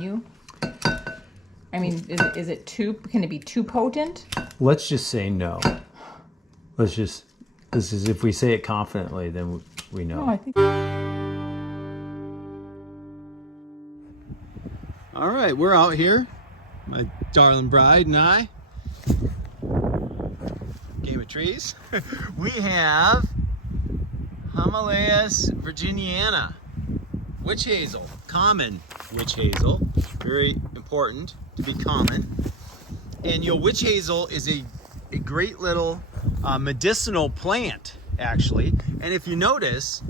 on you? I mean, is it too, can it be too potent? Let's just say no. This is, if we say it confidently, then we know. No, I think. All right, we're out here, my darling bride and I. Game of trees. We have Himalayas virginiana, witch hazel, common witch hazel. Very important to be common. And witch hazel is a great little medicinal plant, actually. And if you notice,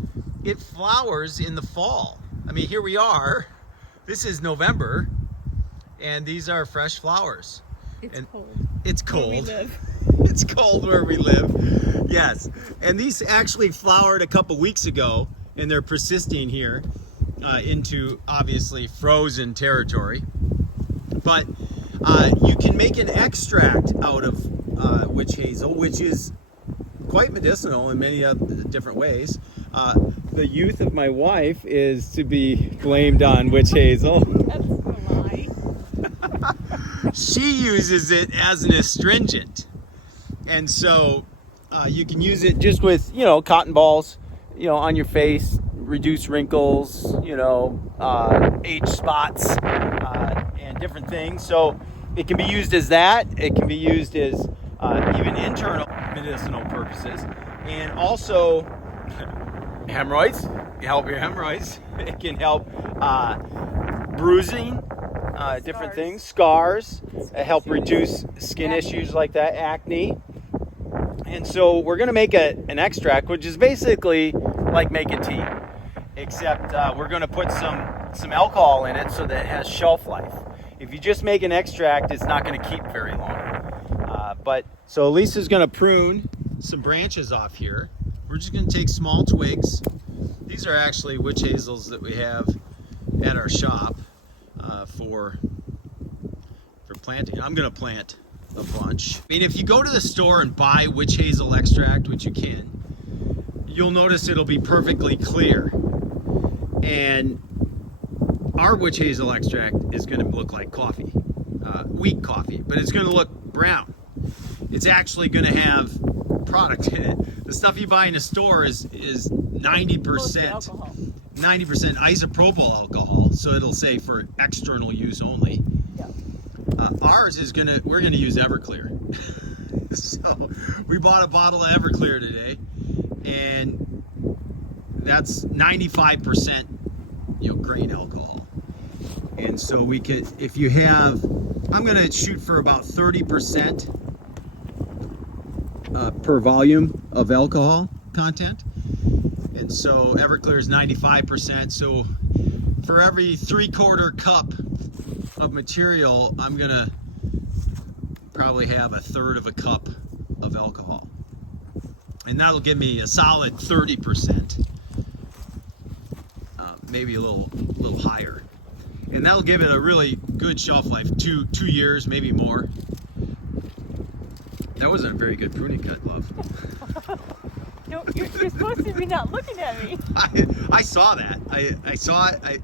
it flowers in the fall. I mean, here we are. This is November, and these are fresh flowers. It's cold. It's cold. Where we live. It's cold where we live. Yes. And these actually flowered a couple weeks ago, and they're persisting here into obviously frozen territory. But you can make an extract out of witch hazel, which is quite medicinal in many different ways. The youth of my wife is to be blamed on witch hazel. That's a lie. She uses it as an astringent. And so you can use it just with, cotton balls, on your face, reduce wrinkles, age spots, and different things. So it can be used as that. It can be used as even internal medicinal purposes. And also hemorrhoids, help your hemorrhoids. It can help bruising, different things, scars, help reduce skin issues like that, acne. And so we're going to make an extract, which is basically like making tea, except we're going to put some alcohol in it so that it has shelf life. If you just make an extract, it's not going to keep very long. So Lisa's going to prune some branches off here. We're just going to take small twigs. These are actually witch hazels that we have at our shop for planting. I'm going to plant a bunch. I mean, if you go to the store and buy witch hazel extract, which you can, you'll notice it'll be perfectly clear. And our witch hazel extract is going to look like coffee, weak coffee, but it's going to look brown. It's actually going to have product in it. The stuff you buy in a store is 90% isopropyl alcohol, so it'll say for external use only. Yeah. Ours is we're gonna use Everclear. So we bought a bottle of Everclear today, and that's 95% grain alcohol. And so we could, if you have, I'm gonna shoot for about 30% per volume of alcohol content. And so Everclear is 95%. So for every 3/4 cup of material, I'm gonna probably have 1/3 of a cup of alcohol. And that'll give me a solid 30%, maybe a little higher. And that'll give it a really good shelf life, two years, maybe more. That wasn't a very good pruning cut, love. No, you're supposed to be not looking at me. I saw that. I saw it.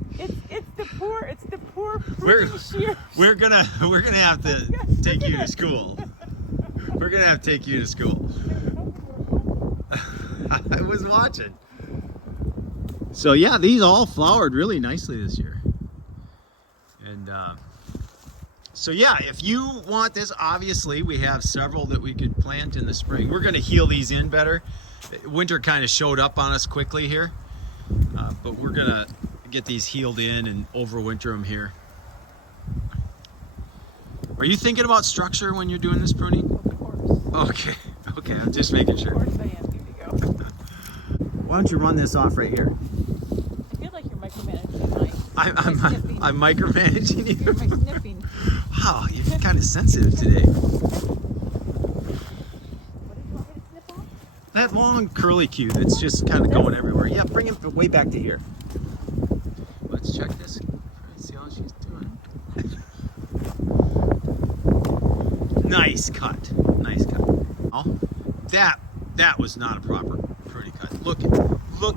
It's the poor pruning shears. We're gonna have to take you to school. We're gonna have to take you to school. I was watching. So yeah, these all flowered really nicely this year. And so yeah, if you want this, obviously we have several that we could plant in the spring. We're gonna heal these in better. Winter kind of showed up on us quickly here, but we're gonna get these healed in and overwinter them here. Are you thinking about structure when you're doing this pruning? Of course. Okay, I'm just making sure. Of course I am. Here you go. Why don't you run this off right here? I feel like you're micromanaging I'm micromanaging you. You're sniffing. Wow, you're kind of sensitive today. That long curly cue that's just kind of going everywhere. Yeah, bring it way back to here. Let's check this. See how she's doing. Nice cut. Nice cut. Oh, that was not a proper pruning cut. Look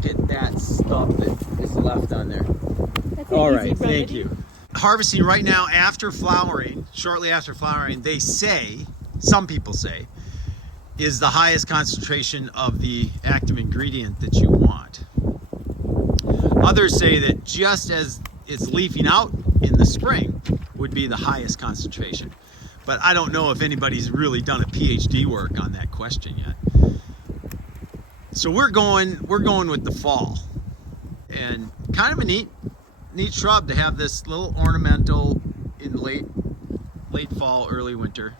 at that stuff that is left on there. All right, thank you. harvesting right now after flowering, shortly after flowering, they say, some people say, is the highest concentration of the active ingredient that you want. Others say that just as it's leafing out in the spring would be the highest concentration. But I don't know if anybody's really done a PhD work on that question yet. So we're going with the fall. And kind of a neat shrub to have this little ornamental in late fall, early winter.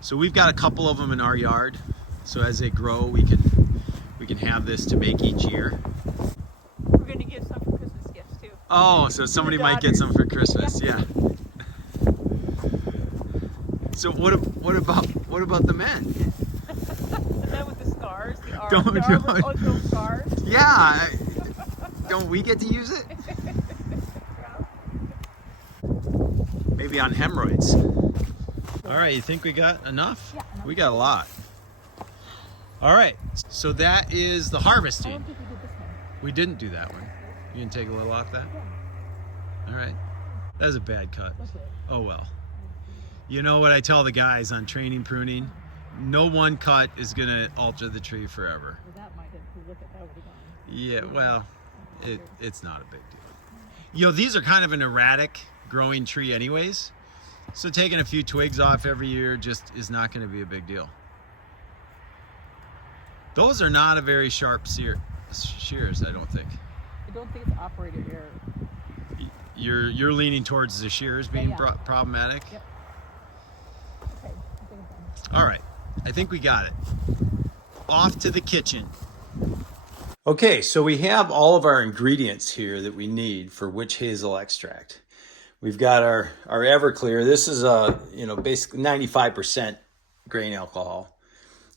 So we've got a couple of them in our yard. So as they grow, we can have this to make each year. We're going to give some for Christmas gifts too. Oh, so somebody might get some for Christmas. Yeah. So what about the men? The men with the scars, Don't scars. Yeah. Don't we get to use it? Maybe on hemorrhoids. All right, you think we got enough? Yeah, enough. We got a lot. All right, so that is the harvesting. I don't think we did this one. We didn't do that one. You can take a little off that? Yeah. All right. That was a bad cut. Okay. Oh well. You know what I tell the guys on training pruning? No one cut is gonna alter the tree forever. Well, that might have, if we look at that, would have gone. Yeah, well, it's not a big deal. You know, these are kind of an erratic growing tree anyways. So taking a few twigs off every year just is not going to be a big deal. Those are not a very sharp shears, I don't think. I don't think it's operator error. You're leaning towards the shears being problematic? Yep. Okay, I think I'm done. All right, I think we got it. Off to the kitchen. Okay, so we have all of our ingredients here that we need for witch hazel extract. We've got our Everclear. This is basically 95% grain alcohol.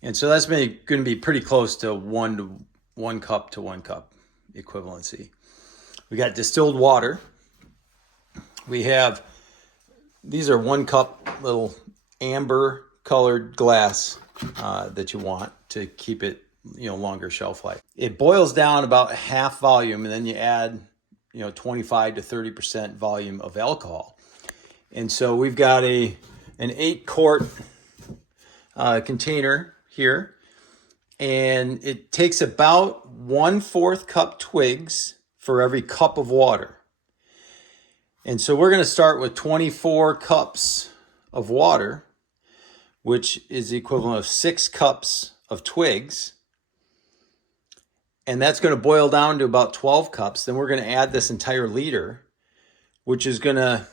And so that's going to be pretty close to one cup equivalency. We got distilled water. We have, these are 1 cup little amber colored glass that you want to keep it, longer shelf life. It boils down about half volume, and then you add 25 to 30% volume of alcohol. And so we've got an 8-quart container here, and it takes about 1/4 cup twigs for every cup of water. And so we're going to start with 24 cups of water, which is the equivalent of 6 cups of twigs. And that's going to boil down to about 12 cups. Then we're going to add this entire liter, which is going to,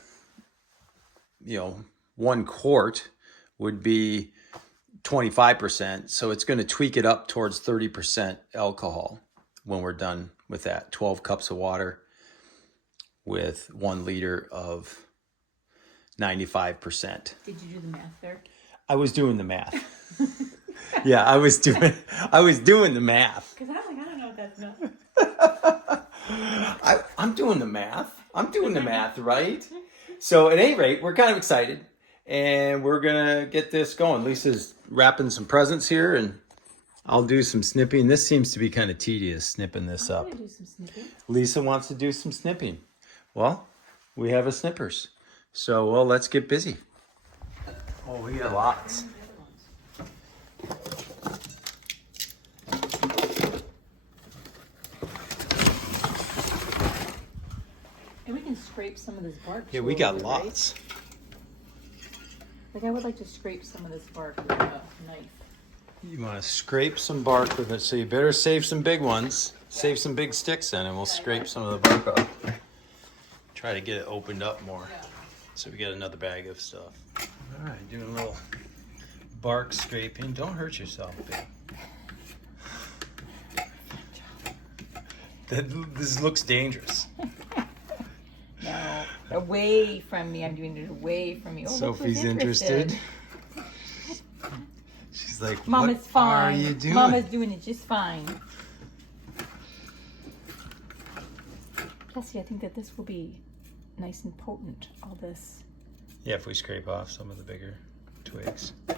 1 quart would be 25%. So it's going to tweak it up towards 30% alcohol when we're done with that. 12 cups of water with 1 liter of 95%. Did you do the math there? I was doing the math. Yeah, I was doing the math. Because I'm like, I don't know what that's not. I'm doing the math. I'm doing the math, right? So at any rate, we're kind of excited, and we're gonna get this going. Lisa's wrapping some presents here, and I'll do some snipping. This seems to be kind of tedious, snipping this up. I'm gonna do some snipping. Lisa wants to do some snipping. Well, we have a snippers. So, let's get busy. Oh, we got lots. And we can scrape some of this bark. Yeah, we got right? lots. Like I would like to scrape some of this bark with a knife. You want to scrape some bark with it, so you better save some big ones. Save some big sticks in, and we'll scrape some of the bark off. Try to get it opened up more. So we got another bag of stuff. All right, doing a little bark scraping. Don't hurt yourself, babe. This looks dangerous. No, away from me. I'm doing it away from me. Oh, Sophie's interested. She's like, Mama's what fine. are you doing? Mama's doing it just fine. Jesse, I think that this will be nice and potent, all this. Yeah, if we scrape off some of the bigger twigs. Yeah.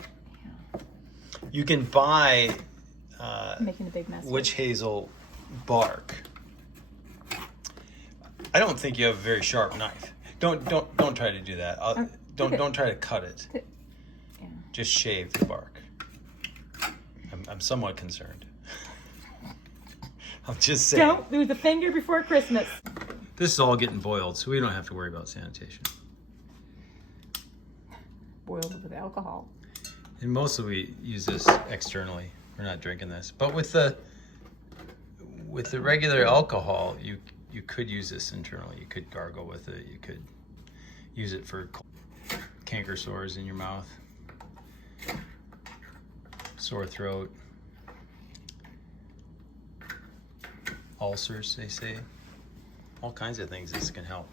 You can buy Making a big mess. witch hazel bark I don't think you have a very sharp knife. Don't try to do that. Don't try to cut it. Yeah. Just shave the bark. I'm somewhat concerned. I'll just say. Don't lose a finger before Christmas. This is all getting boiled, so we don't have to worry about sanitation. Boiled with alcohol. And mostly we use this externally. We're not drinking this, but with the regular alcohol, you could use this internally. You could gargle with it. You could use it for canker sores in your mouth, sore throat, ulcers, they say. All kinds of things this can help.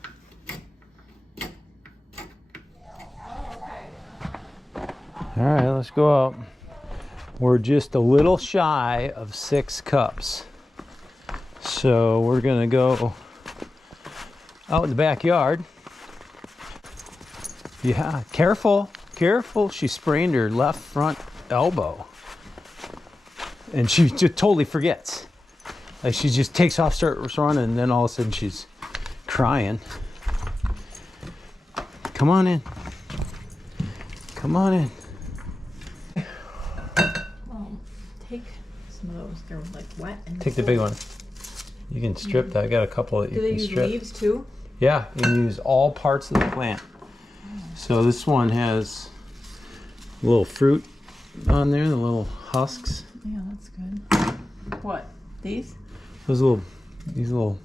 All right, let's go out. We're just a little shy of 6 cups. So we're gonna go out in the backyard. Yeah, careful, careful. She sprained her left front elbow. And she just totally forgets. Like she just takes off, starts running, and then all of a sudden she's crying. Come on in. Come on in. Well, take some of those. They're like wet and Take the big one. You can strip that. I got a couple that you Do they can use strip. leaves too? Yeah, you can use all parts of the plant. So this one has a little fruit on there, the little husks. Yeah, that's good. What? These? These little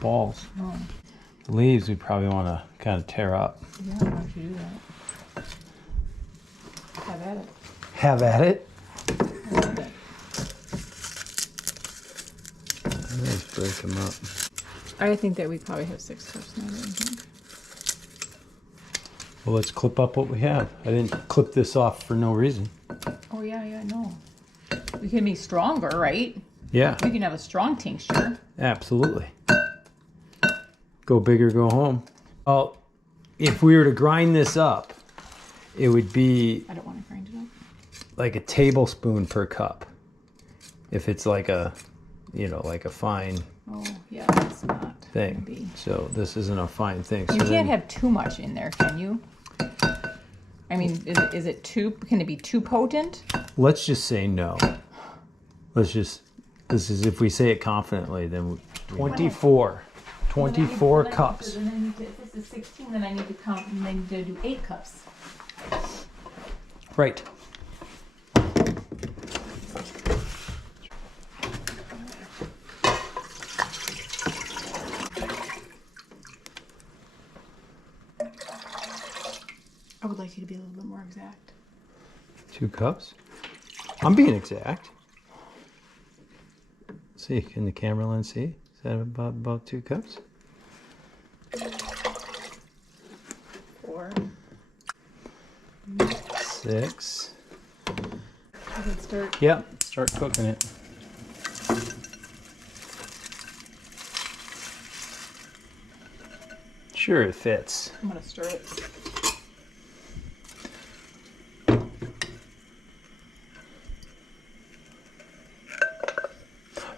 balls. Oh, The leaves we probably want to kind of tear up. yeah, why don't you do that? Have at it. Have at it. Have at it. Let's break them up. I think that we probably have 6 cups now. Don't you think? Well, let's clip up what we have. I didn't clip this off for no reason. Oh yeah, no. We can be stronger, right? Yeah, We can have a strong tincture. absolutely. Go big or go home. Well, if we were to grind this up, it would be I don't want to grind it up. like a tablespoon per cup. If it's like a, like a fine Oh yeah, that's not gonna thing. be. So this isn't a fine thing. So You can't then- have too much in there, can you? I mean, is it too? Can it be too potent? Let's just say no. This is if we say it confidently, then 24 cups. And then I need to, if this is 16, then I need to count, and I need to do 8 cups. Right. I would like you to be a little bit more exact. 2 cups. I'm being exact. See, can the camera lens see? Is that about 2 cups? 4. 6. I can start. Yep. Start cooking it. Sure, it fits. I'm gonna stir it.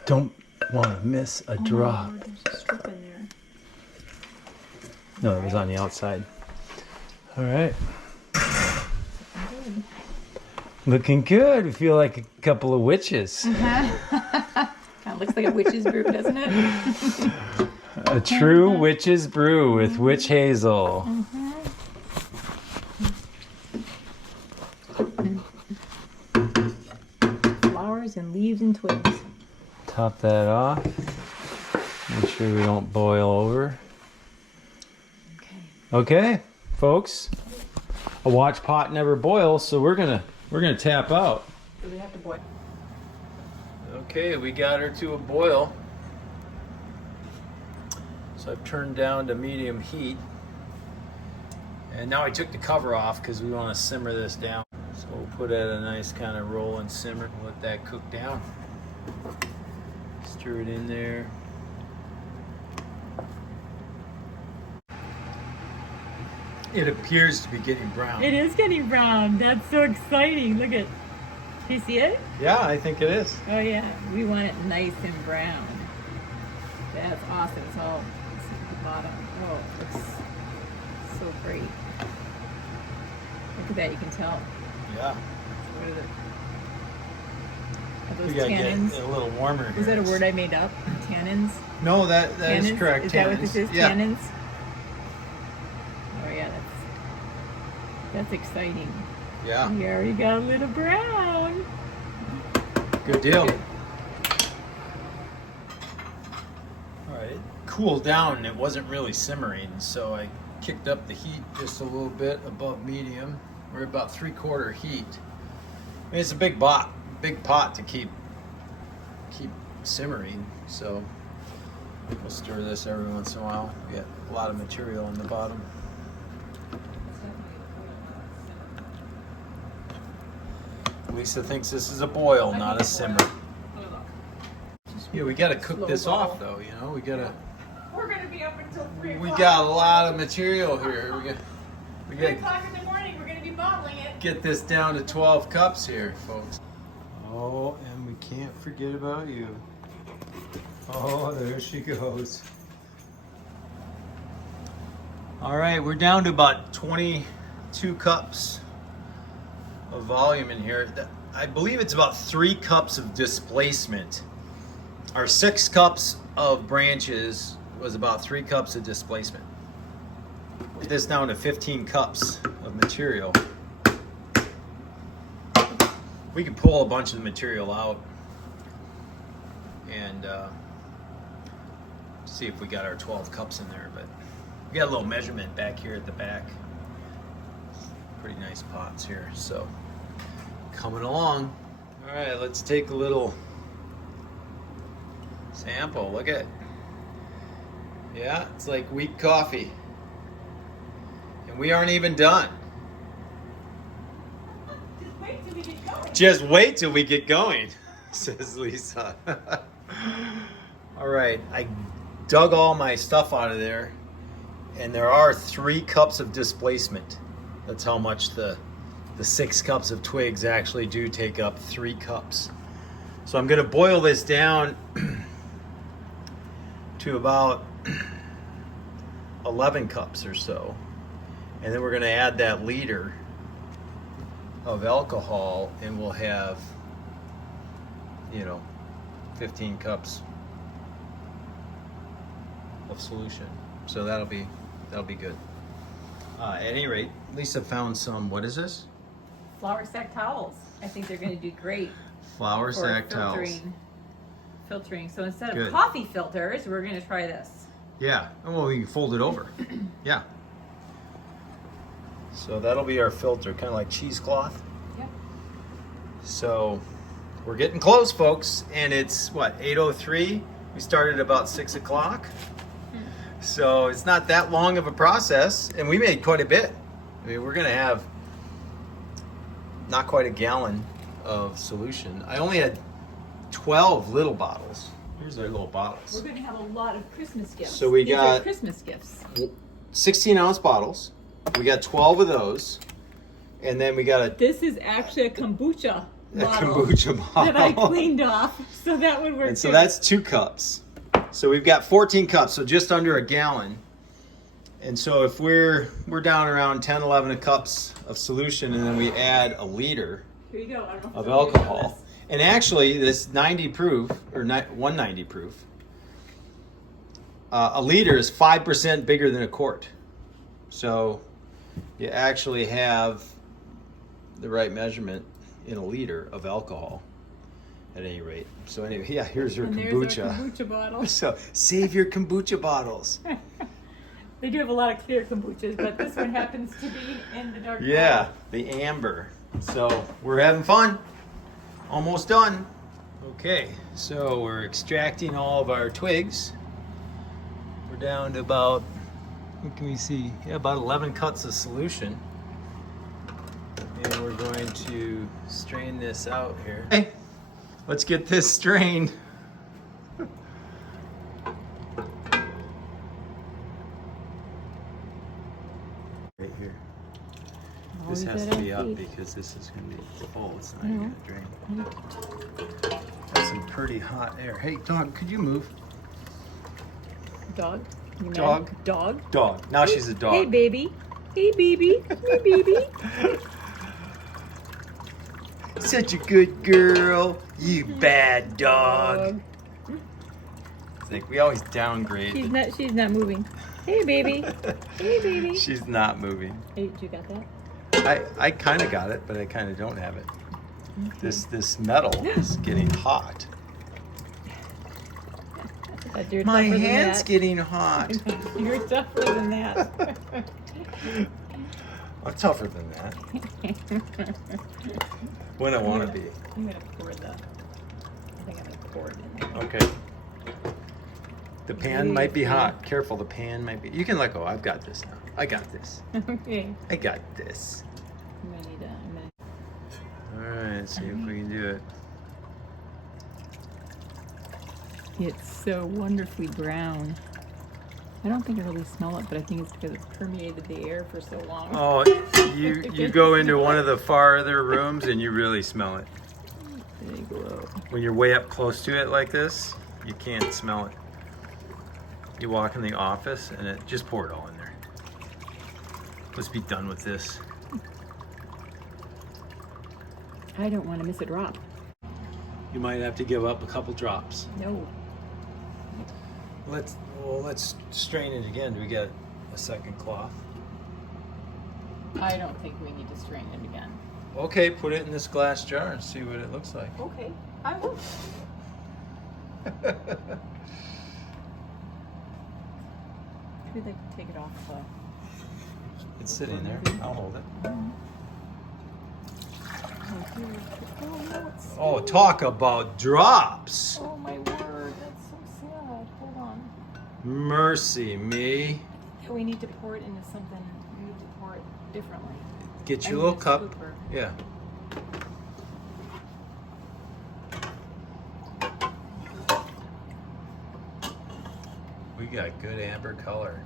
Don't want to miss a drop. Lord, there's a strip in there. No, it was on the outside. All right. Good. Looking good. We feel like a couple of witches. Kind of looks like a witch's brew, doesn't it? A true witch's brew with witch hazel. Flowers and leaves and twigs. Top that off. Make sure we don't boil over. Okay. Okay, folks. A watch pot never boils, so we're gonna tap out. Do we have to boil? Okay, we got her to a boil. So I've turned down to medium heat. And now I took the cover off because we want to simmer this down. So we'll put it at a nice kind of roll and simmer. Let that cook down. Stir it in there. It appears to be getting brown. It is getting brown. That's so exciting. Look at. Do you see it? Yeah, I think it is. Oh yeah. We want it nice and brown. That's awesome. It's all bottom. Oh, it looks so great. Look at that, you can tell. Yeah. What are We those gotta tannins? get it a little warmer here. Is that a word I made up? Tannins? No, that is Tannins? correct. Is that what this is? Yeah. Tannins? Oh yeah, that's exciting. Yeah. We already got a little brown. Good deal. All right. Cooled down. It wasn't really simmering, so I kicked up the heat just a little bit above medium. We're about 3/4 heat. I mean, it's a big pot to keep simmering. So we'll stir this every once in a while. We got a lot of material on the bottom. Lisa thinks this is a boil, not a simmer. Yeah, we got to cook this off, though. You know, we got to. We're gonna be up until 3 o'clock. We got a lot of material here. We 3 got o'clock in the morning. We're gonna be bottling it. get this down to 12 cups here, folks. Oh, and we can't forget about you. Oh, there she goes. All right, we're down to about 22 cups of volume in here. I believe it's about 3 cups of displacement. Our 6 cups of branches was about 3 cups of displacement. Get this down to 15 cups of material. We could pull a bunch of the material out and see if we got our 12 cups in there, but we got a little measurement back here at the back. Pretty nice pots here, so coming along. All right, let's take a little sample. Look at it. Yeah, it's like weak coffee. And we aren't even done. Just wait till we get going, says Lisa. All right, I dug all my stuff out of there, and there are 3 cups of displacement. That's how much the 6 cups of twigs actually do take up 3 cups. So I'm gonna boil this down to about 11 cups or so. And then we're gonna add that liter of alcohol, and we'll have, 15 cups of solution. So that'll be good. At any rate, Lisa found some, what is this? Flour sack towels. I think they're going to do great. Flour for sack towels. Filtering. So instead Good. of coffee filters, we're going to try this. Yeah, well, we can fold it over. Yeah. So that'll be our filter, kind of like cheesecloth. Yep. So we're getting close, folks, and it's what, 8:03? We started about 6 o'clock. So it's not that long of a process, and we made quite a bit. I mean, we're gonna have not quite a gallon of solution. I only had 12 little bottles. Here's our little bottles. We're going to have a lot of Christmas gifts. So we These got are Christmas gifts. 16-ounce bottles. We got 12 of those, and then we got This is actually a kombucha bottle kombucha bottle that I cleaned off, so that would work. And so too. that's 2 cups. So we've got 14 cups, so just under a gallon. And so if we're down around 10, 11 cups of solution, and then we add a liter Here you go. I don't know if of it's gonna be on alcohol. this. And actually, this 90 proof, or 190 proof, a liter is 5% bigger than a quart. So you actually have the right measurement in a liter of alcohol at any rate. So anyway, yeah, here's your And kombucha. there's our kombucha bottle. So save your kombucha bottles. They do have a lot of clear kombuchas, but this one happens to be in the dark. Yeah, bottle. the amber. So we're having fun. Almost done. Okay, so we're extracting all of our twigs. We're down to about, what can we see? Yeah, about 11 cups of solution. And we're going to strain this out here. Okay, let's get this strained. Right here. This Always has at to be our up feet. because this is going to be full. It's not Mhm. going to drain. That's some pretty hot air. Hey, dog, could you move? Dog. You mad? Dog? Dog? Dog. Now she's a dog. Hey, baby. Hey, baby. Hey, baby. Such a good girl. You bad dog. It's like we always downgrade. She's not moving. Hey, baby. Hey, baby. She's not moving. Hey, you got that? I kind of got it, but I kind of don't have it. This metal is getting hot. You're My tougher than hand's that. getting hot. You're tougher than that. I'm tougher than that. When I want to be. I'm gonna pour the. I think I'm gonna pour it in there. Okay. The pan might be hot. Careful, the pan might be. You can let go. I've got this now. I got this. Okay. I got this. I'm gonna need All right, let's see if we can do it. It's so wonderfully brown. I don't think I really smell it, but I think it's because it's permeated the air for so long. Oh, you go into one of the farther rooms and you really smell it. They glow. When you're way up close to it like this, you can't smell it. You walk in the office and it just pour it all in there. Let's be done with this. I don't want to miss a drop. You might have to give up a couple drops. No. Let's strain it again. Do we get a second cloth? I don't think we need to strain it again. Okay, put it in this glass jar and see what it looks like. Okay, I will. Maybe they can take it off the. It's sitting there. I'll hold it. Oh, dear. Oh, no, it's. Oh, talk about drops. Oh, my word. That's so sad. Hold on. Mercy me. We need to pour it into something. We need to pour it differently. Get I you a need little cup. scooper. Yeah. We got good amber color.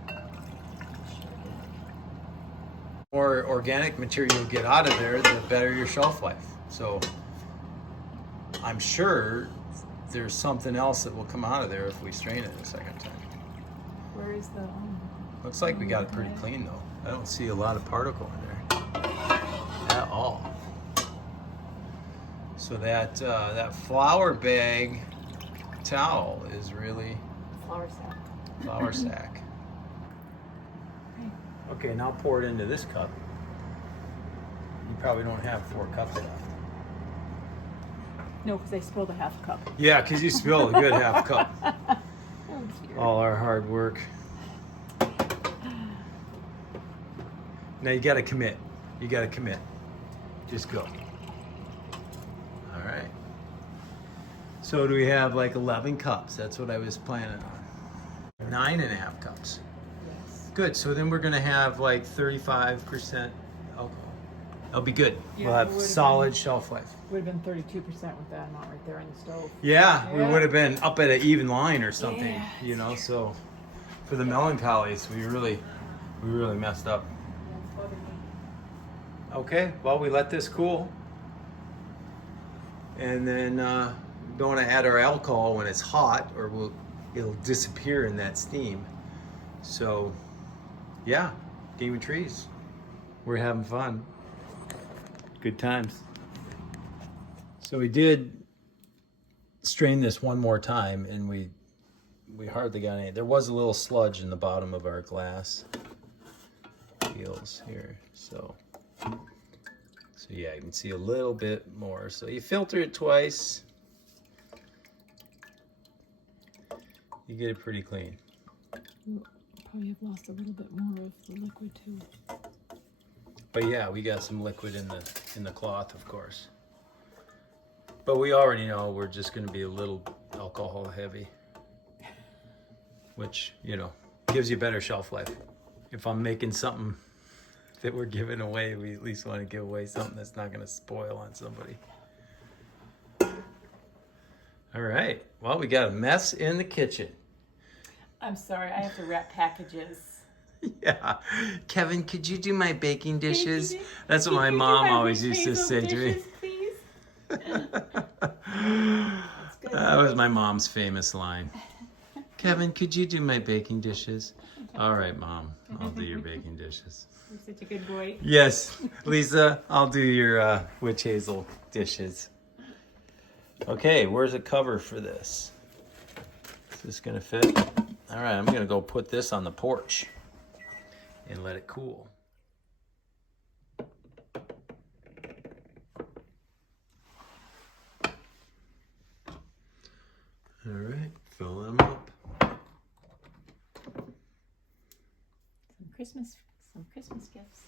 The more organic material you get out of there, the better your shelf life. So I'm sure there's something else that will come out of there if we strain it a second time. Where is the. Looks like we got it pretty clean though. I don't see a lot of particle in there at all. So that flower bag towel is really Flour sack. flour sack. Okay, now pour it into this cup. You probably don't have 4 cups left. No, because I spilled a half cup. Yeah, because you spilled a good half cup. Oh, dear. All our hard work. Now you got to commit. You got to commit. Just go. All right. So do we have like 11 cups? That's what I was planning on. 9.5 cups. Yes. Good. So then we're going to have like 35% alcohol. That'll be good. Yeah, We'll it have would've solid shelf life. Would have been 32% with that amount right there on the stove. Yeah, we Yeah. would have been up at an even line or something, Yeah, you know. So for the melancholies, we really messed up. Okay, well, we let this cool, and then we don't want to add our alcohol when it's hot, or it'll disappear in that steam. So, yeah, Game of Trees, we're having fun. Good times. So we did strain this one more time, and we hardly got any. There was a little sludge in the bottom of our glass wheels here, so yeah, you can see a little bit more. So you filter it twice, you get it pretty clean. Probably have lost a little bit more of the liquid too. But yeah, we got some liquid in the cloth, of course. But we already know we're just going to be a little alcohol heavy, which, you know, gives you better shelf life. If I'm making something that we're giving away, we at least want to give away something that's not going to spoil on somebody. All right. Well, we got a mess in the kitchen. I'm sorry, I have to wrap packages. Yeah. Kevin, could you do my baking dishes? Baking That's what Could my you do mom my always used to Witchhazel say to me. dishes, please? That's good. That was my mom's famous line. Kevin, could you do my baking dishes? All right, Mom, I'll do your baking dishes. You're such a good boy. Yes, Lisa, I'll do your witch hazel dishes. Okay, where's a cover for this? Is this gonna fit? All right, I'm gonna go put this on the porch and let it cool. All right, fill them up. Some Christmas gifts.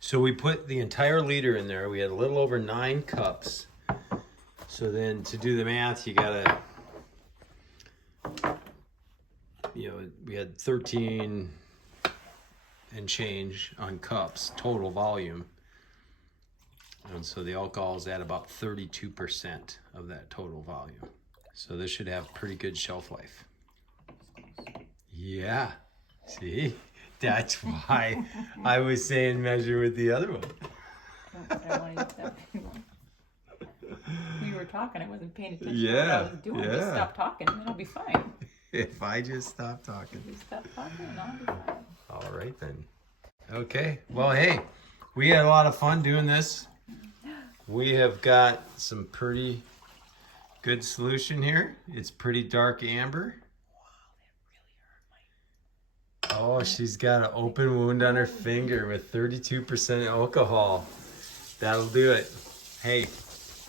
So we put the entire liter in there. We had a little over 9 cups. So then to do the math, you gotta, we had 13 and change on cups, total volume. And so the alcohol is at about 32% of that total volume. So this should have pretty good shelf life. Yeah, see? That's why I was saying measure with the other one. I don't want to use that anymore. We were talking, I wasn't paying attention to what Yeah, I was doing. yeah. Just stop talking and it'll be fine. If I just stop talking. Just stop talking and I'll be fine. All right then. Okay, well, hey, we had a lot of fun doing this. We have got some pretty good solution here. It's pretty dark amber. Oh, she's got an open wound on her finger with 32% alcohol. That'll do it. Hey,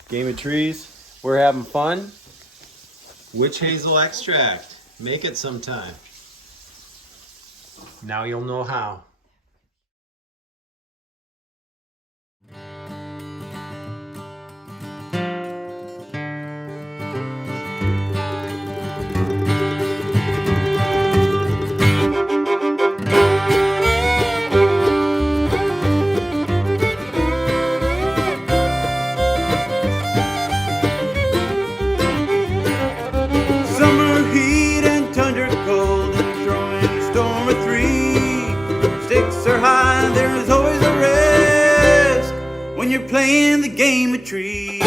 Game of Trees, we're having fun. Witch hazel extract. Make it sometime. Now you'll know how. Playing the game of trees.